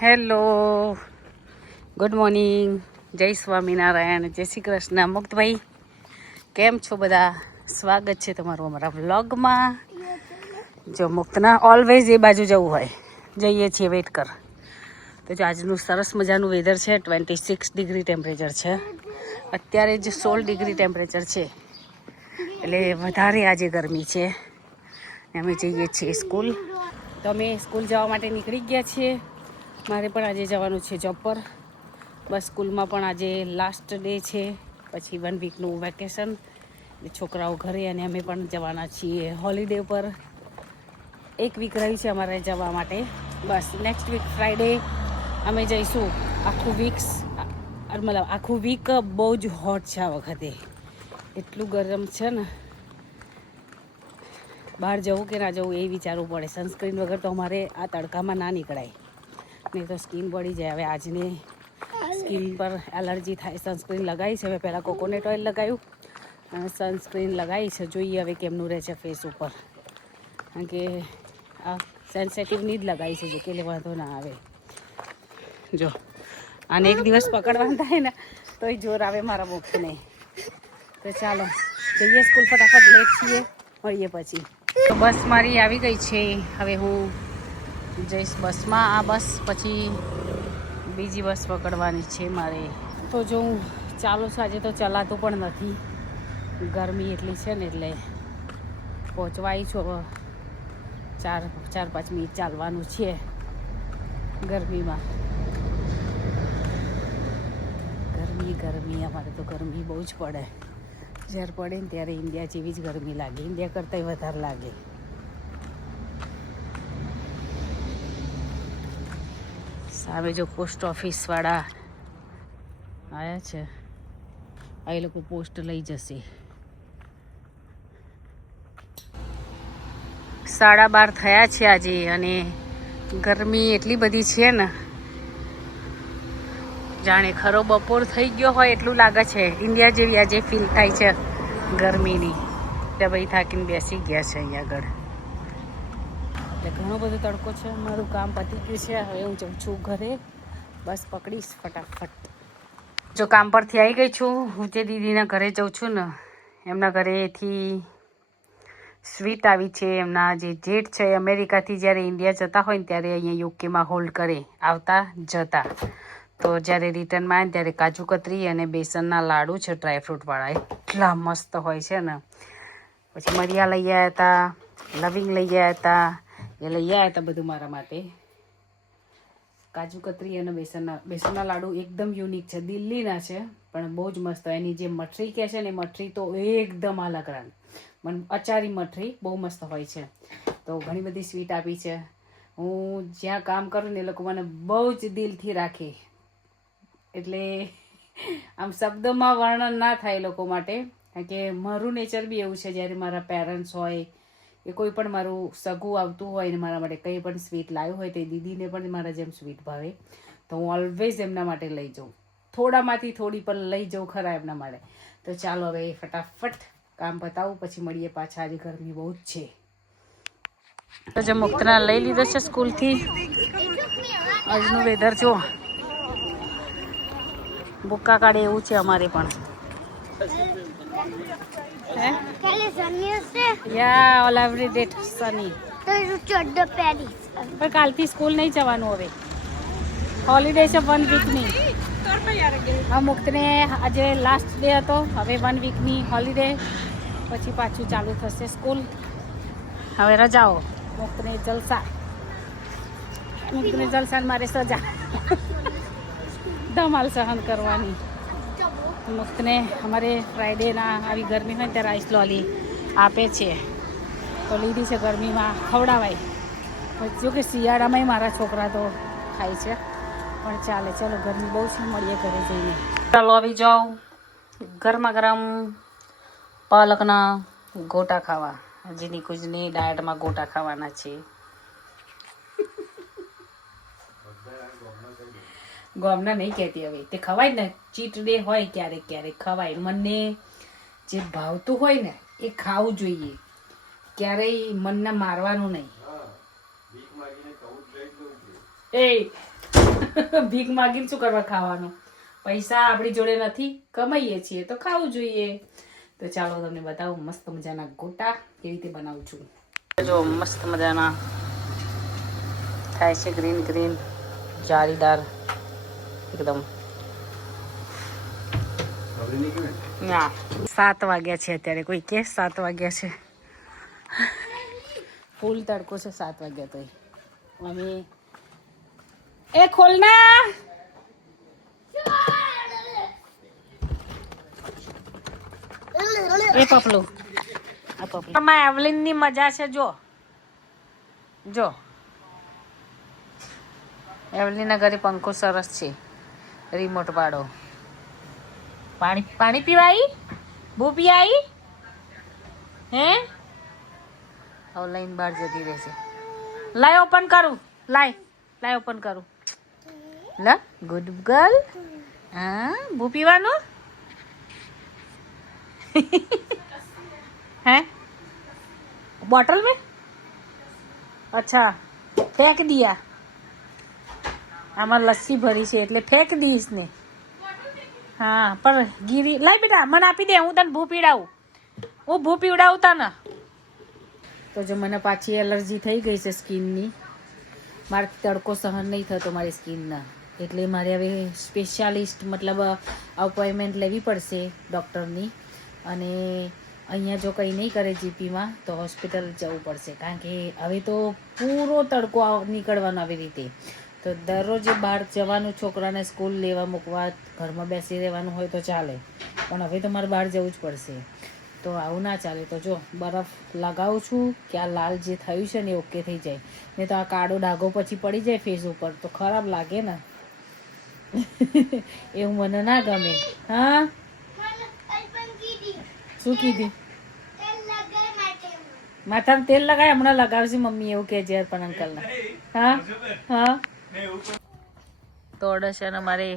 Hello, good morning, જય સ્વામિનારાયણ, જય શ્રી કૃષ્ણ. મુક્તભાઈ કેમ છો બધા? સ્વાગત છે તમારું અમારા વ્લોગમાં. જો મુક્તના ઓલવેઝ એ બાજુ જવું હોય, જઈએ છીએ, વેઇટ કર. તો જો આજનું સરસ મજાનું વેધર છે, 26 ડિગ્રી ટેમ્પરેચર છે. અત્યારે જ 16 ડિગ્રી ટેમ્પરેચર છે, એટલે વધારે આજે ગરમી છે. અમે જઈએ છીએ સ્કૂલ. તો અમે સ્કૂલ જવા માટે નીકળી ગયા છીએ. મારે પણ આજે જવાનું છે જોબ પર. બસ સ્કૂલમાં પણ આજે લાસ્ટ ડે છે, પછી 1 વીકનું વેકેશન. છોકરાઓ ઘરે અને અમે પણ જવાના છીએ હોલિડે પર. 1 વીક રહ્યું છે અમારે જવા માટે. બસ નેક્સ્ટ વીક ફ્રાઈડે અમે જઈશું. આખું વીક બહુ જ હોટ છે આ વખતે. એટલું ગરમ છે ને, બહાર જવું કે ના જવું એ વિચારવું પડે. સનસ્ક્રીન વગર તો અમારે આ તડકામાં ના નીકળાય, નહીં તો સ્કિન બળી જાય. હવે આજને સ્કિન પર એલર્જી થાય. સનસ્ક્રીન લગાવી છે. હવે પહેલાં કોકોનટ ઓઇલ લગાવ્યું અને સનસ્ક્રીન લગાવી છે. જોઈએ હવે કેમનું રહે છે ફેસ ઉપર, કારણ કે આ સેન્સેટિવની જ લગાવી છે, જો કે વાંધો ના આવે. જો આને એક દિવસ પકડવાનું થાય ને તોય જોર આવે મારા મુખને. તો ચાલો જઈએ સ્કૂલ ફટાફટ, લેટ છીએ, મળીએ પછી. તો બસ મારી આવી ગઈ છે. હવે હું જઈશ બસમાં. આ બસ પછી બીજી બસ પકડવાની છે મારે. તો જો હું ચાલું છું, આજે તો ચલાતું પણ નથી, ગરમી એટલી છે ને, એટલે પહોંચવા આવી છું. હવે 4-5 મિનિટ ચાલવાનું છે ગરમીમાં. ગરમી અમારે તો ગરમી બહુ જ પડે. જ્યારે પડે ને ત્યારે ઇન્ડિયા જેવી જ ગરમી લાગે, ઇન્ડિયા કરતાંય વધારે લાગે. સામે જો પોસ્ટ ઓફિસવાળા આવ્યા છે, આ એ લોકો પોસ્ટ લઈ જશે. 12:30 થયા છે આજે, અને ગરમી એટલી બધી છે ને, જાણે ખરો બપોર થઈ ગયો હોય એટલું લાગે છે. ઇન્ડિયા જેવી આજે ફીલ થાય છે ગરમીની. એટલે ભાઈ થાકીને બેસી ગયા છે અહીંયા આગળ. એટલે ઘણો બધો તડકો છે. મારું કામ પતી ગયું છે. હવે હું જઉં છું ઘરે. બસ પકડીશ ફટાફટ. જો કામ પરથી આવી ગઈ છું. હું જે દીદીના ઘરે જઉં છું ને, એમના ઘરેથી સ્વીટ આવી છે. એમના જે જેઠ છે અમેરિકાથી જ્યારે ઇન્ડિયા જતા હોય ને ત્યારે અહીંયા યુકેમાં હોલ્ડ કરે, આવતા જતા. તો જ્યારે રિટર્નમાં આવે ને ત્યારે કાજુ કતરી અને બેસનના લાડુ છે ડ્રાયફ્રૂટવાળા, એટલા મસ્ત હોય છે ને. પછી મરિયા લઈ આવ્યા હતા, લવિંગ લઈ આવ્યા હતા, એ લઈ આવ્યા હતા બધું મારા માટે. કાજુ કતરી અને બેસનના લાડુ એકદમ યુનિક છે, દિલ્હીના છે, પણ બહુ જ મસ્ત. એની જે મઠરી કહે છે ને, મઠરી તો એકદમ અલગ રંગ, મને અચારી મઠરી બહુ મસ્ત હોય છે. તો ઘણી બધી સ્વીટ આપી છે. હું જ્યાં કામ કરું ને એ લોકો મને બહુ જ દિલથી રાખે, એટલે આમ શબ્દોમાં વર્ણન ના થાય એ લોકો માટે. કારણ કે મારું નેચર બી એવું છે, જ્યારે મારા પેરેન્ટ્સ હોય કે કોઈ પણ મારું સગું આવતું હોય ને મારા માટે કંઈ પણ સ્વીટ લાવ્યું હોય, તો દીદીને પણ મારા જેમ સ્વીટ ભાવે, તો હું ઓલવેઝ એમના માટે લઈ જાઉં. થોડામાંથી થોડી પણ લઈ જાઉં ખરા એમના માટે. તો ચાલો હવે ફટાફટ કામ બતાવું, પછી મળીએ પાછા. આજે ગરમી બહુ જ છે. તો જે મુક્તના લઈ લીધો છે સ્કૂલથી. આજનું વેધર જો બુક્કા કાઢે એવું છે અમારે પણ. યા ઓલ એવરી ડેટ સની. પણ કાલથી સ્કૂલ નહીં જવાનું, હવે હોલિડે છે 1 વીકની. હા, મુક્તને આજે લાસ્ટ ડે હતો. હવે 1 વીકની હોલિડે, પછી પાછું ચાલુ થશે સ્કૂલ. હવે રજાઓ. મુક્તને જલસા, મારે સજા, ધમાલ સહન કરવાની. મુક્તને અમારે ફ્રાઈડેના આવી ગરમી હોય ત્યારે આઈસ લોલી આપે છે, તો લીધી છે ગરમીમાં ખવડાવાય. જો કે શિયાળામાંય મારા છોકરા તો ખાય છે, પણ ચાલે. ચાલો, ગરમી બહુ છે, મળીએ ઘરે જઈને. ચાલો આવી જાઓ, ગરમા ગરમ પાલકના ગોટા ખાવા. હજી નિકુંજની ડાયટમાં ગોટા ખાવાના છે. ગોમના નહીં કહેતી, હવે તે ખવાય ને. ચીટ ડે હોય ક્યારેક ક્યારેક ખવાય. મને જે ભાવતું હોય ને એ ખાવું જોઈએ, ક્યારેય મનને મારવાનું નહીં. એ ભીખ માગીને શું કરવા ખાવાનું? પૈસા આપણી જોડે નથી, કમાઈએ છીએ તો ખાવું જોઈએ. તો ચાલો તમને બતાવું મસ્ત મજાના ગોટા કેવી રીતે બનાવું છું. જો મસ્ત મજાના થાય છે, ગ્રીન ગ્રીન જાળીદાર એકદમ. ના 7 વાગ્યા છે અત્યારે. કોઈ કે 7 વાગ્યા છે? ફૂલ તડકો છે 7 વાગ્યા. તો મમ્મી એ ખોલના. એ પપલું આ પપલું આમાં એવલિનની મજા છે. જો જો એવલિનના ઘરે પંખો સરસ છે, રિમોટ વાળો. પાણી પાણી પીવા આવી? બહુ પી આવી? હે હવે લાઈન બહાર જતી રહેશે. લાય ઓપન કરું, લાય ઓપન કરું. લા ગુડ ગર્લ. હા બહુ પીવાનું है बॉटल में? अच्छा फेंक दिया. આમાં લસ્સી ભરી છે એટલે ફેંક દઈશ ને. હા પણ ગીરી લાય બેટા, મને આપી દે, હું તને ભૂ પીવડાવું. હું ભૂ પીવડાવું તને. તો જો મને પાછી એલર્જી થઈ ગઈ છે સ્કિનની. મારે તડકો સહન નહીં થતો મારી સ્કિનના, એટલે મારે હવે સ્પેશિયાલિસ્ટ મતલબ અપોઇન્ટમેન્ટ લેવી પડશે ડૉક્ટરની. અને અહીંયા જો કંઈ નહીં કરે જીપીમાં તો હોસ્પિટલ જવું પડશે, કારણ કે હવે તો પૂરો તડકો નીકળવાનો આવી રીતે. તો દરરોજ બહાર જવાનું, છોકરાને સ્કૂલ લેવા મૂકવા, ઘરમાં બેસી રહેવાનું હોય તો ચાલે, પણ હવે તો મારે બહાર જવું જ પડશે. તો આવું ના ચાલે. તો જો બરફ લગાવું છું કે આ લાલ જે થયું છે ને એ ઓકે થઈ જાય, નહીં તો આ કાળો ડાઘો પછી પડી જાય ફેસ ઉપર તો ખરાબ લાગે ને. એવું મને ના ગમે. હા શું કીધી? માથામાં તેલ લગાય, હમણાં લગાવશે મમ્મી એવું કે છે પણ અંકલના. હા હા તો ઓર્ડર છે ને મારે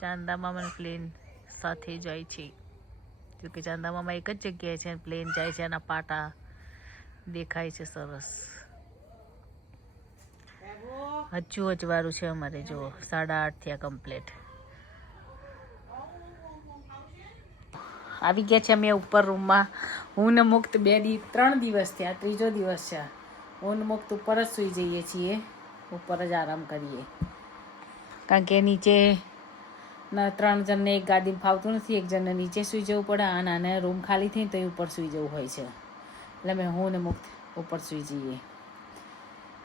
ચાંદા મામા પ્લેન સાથે જાય છે, જોકે ચાંદા મામા એક જ જગ્યાએ છે, પ્લેન જાય છે, એના પાટા દેખાય છે સરસ. હજુ અજવાળું છે અમારે. જો 8:30 થયા કમ્પ્લીટ. આવી ગયા છે અમે ઉપર રૂમમાં. હું ને મુક્ત 3 દિવસ થયા, 3જો દિવસ છે. હું ને મુક્ત ઉપર જ સૂઈ જઈએ છીએ, ઉપર જ આરામ કરીએ, કારણ કે નીચે 3 જણને એક ગાદીમાં ફાવતું નથી, એક જણને નીચે સૂઈ જવું પડે. અને આને રૂમ ખાલી થઈને તો એ ઉપર સૂઈ જવું હોય છે, એટલે મેં હું ને મુક્ત ઉપર સૂઈ જઈએ.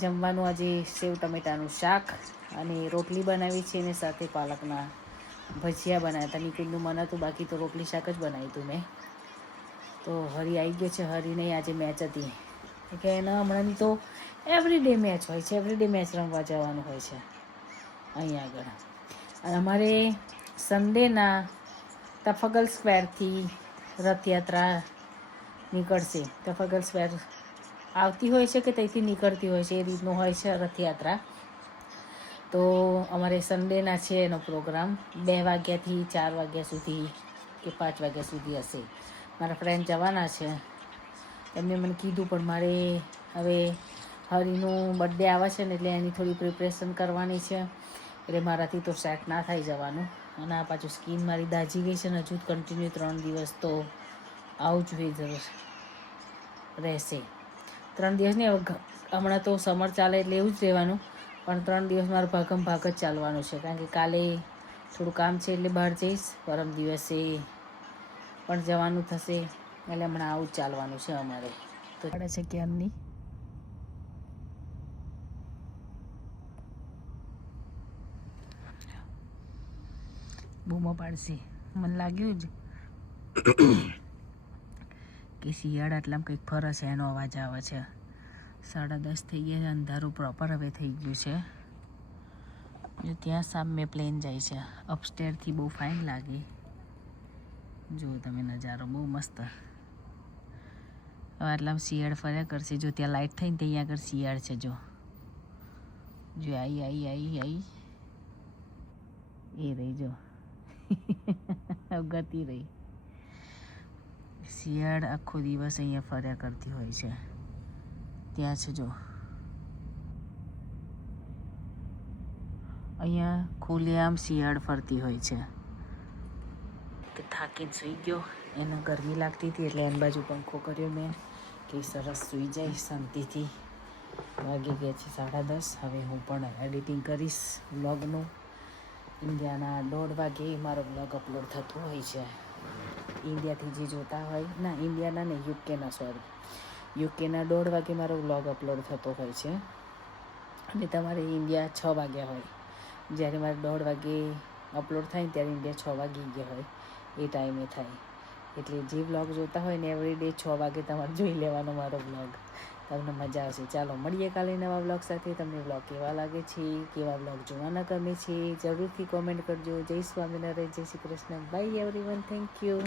જમવાનું આજે સેવ ટમેટાનું શાક અને રોટલી બનાવી છે, ને સાથે પાલકના ભજીયા બનાવ્યા હતા. નિકુંજનું મન હતું, બાકી તો રોટલી શાક જ બનાવ્યું હતું મેં. તો હરી આવી ગયો છે. હરીને આજે મેચ હતી, કે એના હમણાંની તો એવરીડે મેચ હોય છે, એવરીડે મેચ રમવા જવાનું હોય છે અહીંયા આગળ. અને અમારે સન્ડેના તફગલ સ્ક્વેરથી રથયાત્રા નીકળશે. તફગલ સ્ક્વેર આવતી હોય છે કે ત્યાંથી નીકળતી હોય છે, એ રીતનું હોય છે રથયાત્રા. તો અમારે સન્ડેના છે એનો પ્રોગ્રામ. 2 વાગ્યાથી 4 વાગ્યા સુધી કે 5 વાગ્યા સુધી હશે. મારા ફ્રેન્ડ જવાના છે, એમને મને કીધું, પણ મારે હવે હરીનું બર્થડે આવે છે ને એટલે એની થોડી પ્રિપરેશન કરવાની છે, એટલે મારાથી તો સેટ ના થઈ જવાનું. અને આ પાછું સ્કિન મારી દાજી ગઈ છે ને, હજુ કન્ટિન્યુ 3 દિવસ તો આવું જ જરૂર રહેશે. 3 દિવસ નહીં, હવે હમણાં તો સમર ચાલે એટલે એવું જ રહેવાનું, પણ 3 દિવસ મારું ભાગમ ભાગ જ ચાલવાનું છે, કારણ કે કાલે થોડું કામ છે એટલે બહાર જઈશ, પરમ દિવસે પણ જવાનું થશે, એટલે હમણાં આવું જ ચાલવાનું છે અમારે. તો પડે છે ક્યારની બૂમો પાડશે. મને લાગ્યું જ કે શિયાળ આટલામાં કંઈક ફરે છે, એનો અવાજ આવે છે. 10:30 થઈ ગયા છે, અંધારું પ્રોપર હવે થઈ ગયું છે. જો ત્યાં સામે પ્લેન જાય છે, અપસ્ટેરથી બહુ ફાઇન લાગે. જુઓ તમે નજારો, બહુ મસ્ત. હવે આટલામાં શિયાળ ફર્યા કરશે. જો ત્યાં લાઇટ થઈને ત્યાં આગળ શિયાળ છે. જો આવી એ રહી, જો ગતી રહી. શિયાળ આખો દિવસ અહીંયા ફર્યા કરતી હોય છે. ત્યાં છે જો. અહીંયા ખુલ્લેઆમ શિયાળ ફરતી હોય છે. કે થાકીને સૂઈ ગયો, એને ગરમી લાગતી હતી એટલે એની બાજુ પંખો કર્યો મેં કે સરસ સૂઈ જાય શાંતિથી. વાગી ગયા છે 10:30. હવે હું પણ એડિટિંગ કરીશ વ્લોગનું. ઇન્ડિયાના 1:30 વાગે મારો વ્લોગ અપલોડ થતો હોય છે. ઇન્ડિયાથી જે જોતા હોય, ના ઇન્ડિયાના ને યુકેના, સોરી યુકેના 1:30 વાગે મારો વ્લોગ અપલોડ થતો હોય છે અને તમારે ઇન્ડિયા 6 વાગ્યા હોય. જ્યારે મારે 1:30 વાગે અપલોડ થાય ને ત્યારે ઇન્ડિયા 6 વાગી ગયા હોય એ ટાઈમે થાય. એટલે જે વ્લોગ જોતા હોય ને એવરી ડે 6 વાગે તમારે જોઈ લેવાનો મારો વ્લોગ. તમને મજા આવશે. ચાલો મળીએ કાલે નવા વ્લોગ સાથે. તમને વ્લોગ કેવા લાગે છે, કેવા વ્લોગ જોવાના ગમે છે, જરૂરથી કોમેન્ટ કરજો. જય સ્વામિનારાયણ, જય Shri Krishna. By everyone, thank you.